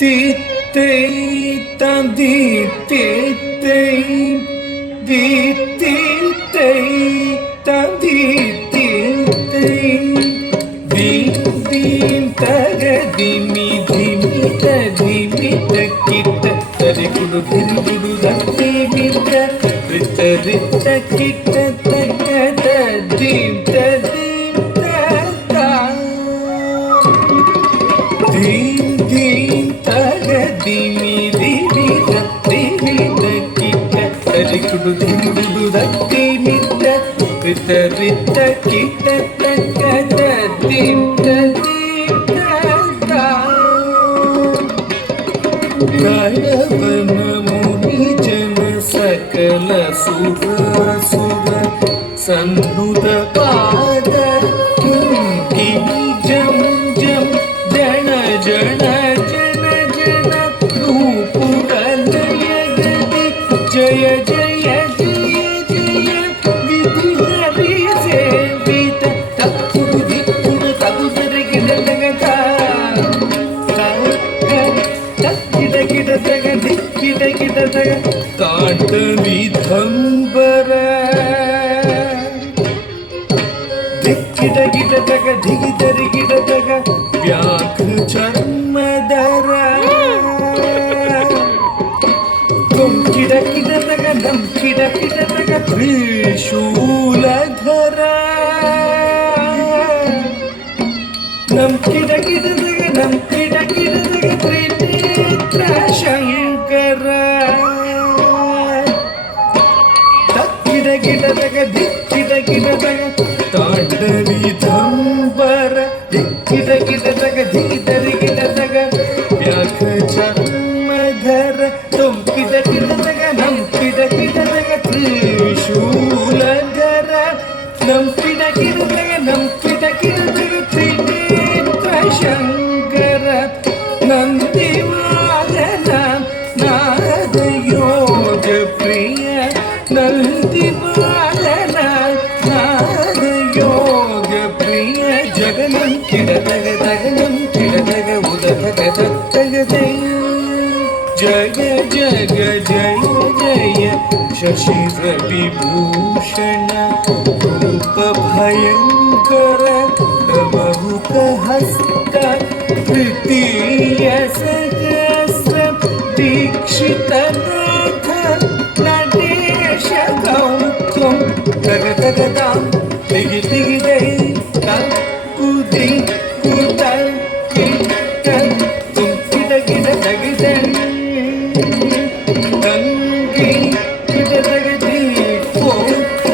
தித்தை தந்தி தித்தை தித்தை தந்தி தித்தை தீம் தகதிமி திமித திமித கிட்ட தரிகுடு திருகுடு தத்தி மித்த ரித்த ரித்த கிட்ட தகத தீம் தீம் தா தீம் தீம் தகதிமி திமித திமித கிட்ட தரிகுடு திருகுடு தத்தி மித்த ரித்த ரித்த கிட்ட தகத தீம் ಗಣವನ ಮುನಿ ಜನ ಸಕಲ ಸುರ ಸುರ ಸನ್ನುದ ಪಾದ ಕಿವಿ ಜಂ ಜಂ ಜನ ಜನ ಜನ ಜನ ನೂಪುರ ಲಯ ಗದಿ ಜಯ ಜಯ ಜಯ ಜಯ ವಿಧಿ ಹರಿ ಸೇವಿತ ತಪ್ಪುಡು ದಿಕ್ಕುಡು ತಗುದರೆ ಗಿಡದಗತ ಕಾಟ ವಿಧಂಬರ ದಿಕ್ಕಿಡ ಗಿಡದಗ ದಿಗಿದರಿ ಗಿಡದಗ ವ್ಯಾಘ್ರ ಚರ್ಮದರ ಕೊಂಕಿಡ ಗಿಡದಗ ನಂಕಿಡ ಗಿಡದಗ ತ್ರಿಶೂಲಧರ ನಂಕಿಡ ಗಿಡದಗ ನಂಕಿಡ ಗಿಡದಗ ತ್ರಿನೇತ್ರ ಶಂಕರ ತಕ್ಕಿಡ ಗಿಡದಗ ದಿಕ್ಕಿಡ ಗಿಡದಗ ತಾಂಡವಿ ದಂಬರ ದಿಕ್ಕಿಡ ಗಿಡದಗ ದಿಗಿದರಿ ಗಿಡದಗ ವ್ಯಾಘ ಚರ್ಮಧರ ತುಂಕಿಡ ಗಿಡದಗ ನಂಕಿಡ ಗಿಡದಗ ತ್ರಿಶೂಲಧರ ನಂಕಿಡ ಗಿಡದಗ ನಂಕಿಡ ಗಿಡದಗ ತ್ರಿನೇತ್ರ ಶಂಕರ ನಂದಿ ವಾದನ ನಾದ ಯೋಗ ಪ್ರಿಯ ನಂದಿ ವಾದನ ನಾದ ಯೋಗ ಪ್ರಿಯ ಜಗನಂ ಕಿಡದಗ ದಗನಂ ಕಿಡದಗ ಉದಗ ತತ್ತಗ ಜಯ ಜಗ ಜಯ ಜಯ ಶಶಿ ವಿಭೂಷಣ ರೂಪ ಭಯಂಕರ ಬಹುಕ ಹಸ್ತ ತೃತೀಯ ಸಹಸ್ರ ದೀಕ್ಷಿತ ನಾಥ ನಟೇಶ ಗೌತಮ ತಗ ತಗ ತಾಂ ದಿಗಿ ದಿಗಿ ದೈ ಕುದಿ ಕುತ ಕಿಟ ತುಂಕಿದ ಗಿಡ ತಗಿದೈ ತಂಗಿ ಗಿಡ ತಗದಿ ಪೋತ್ರ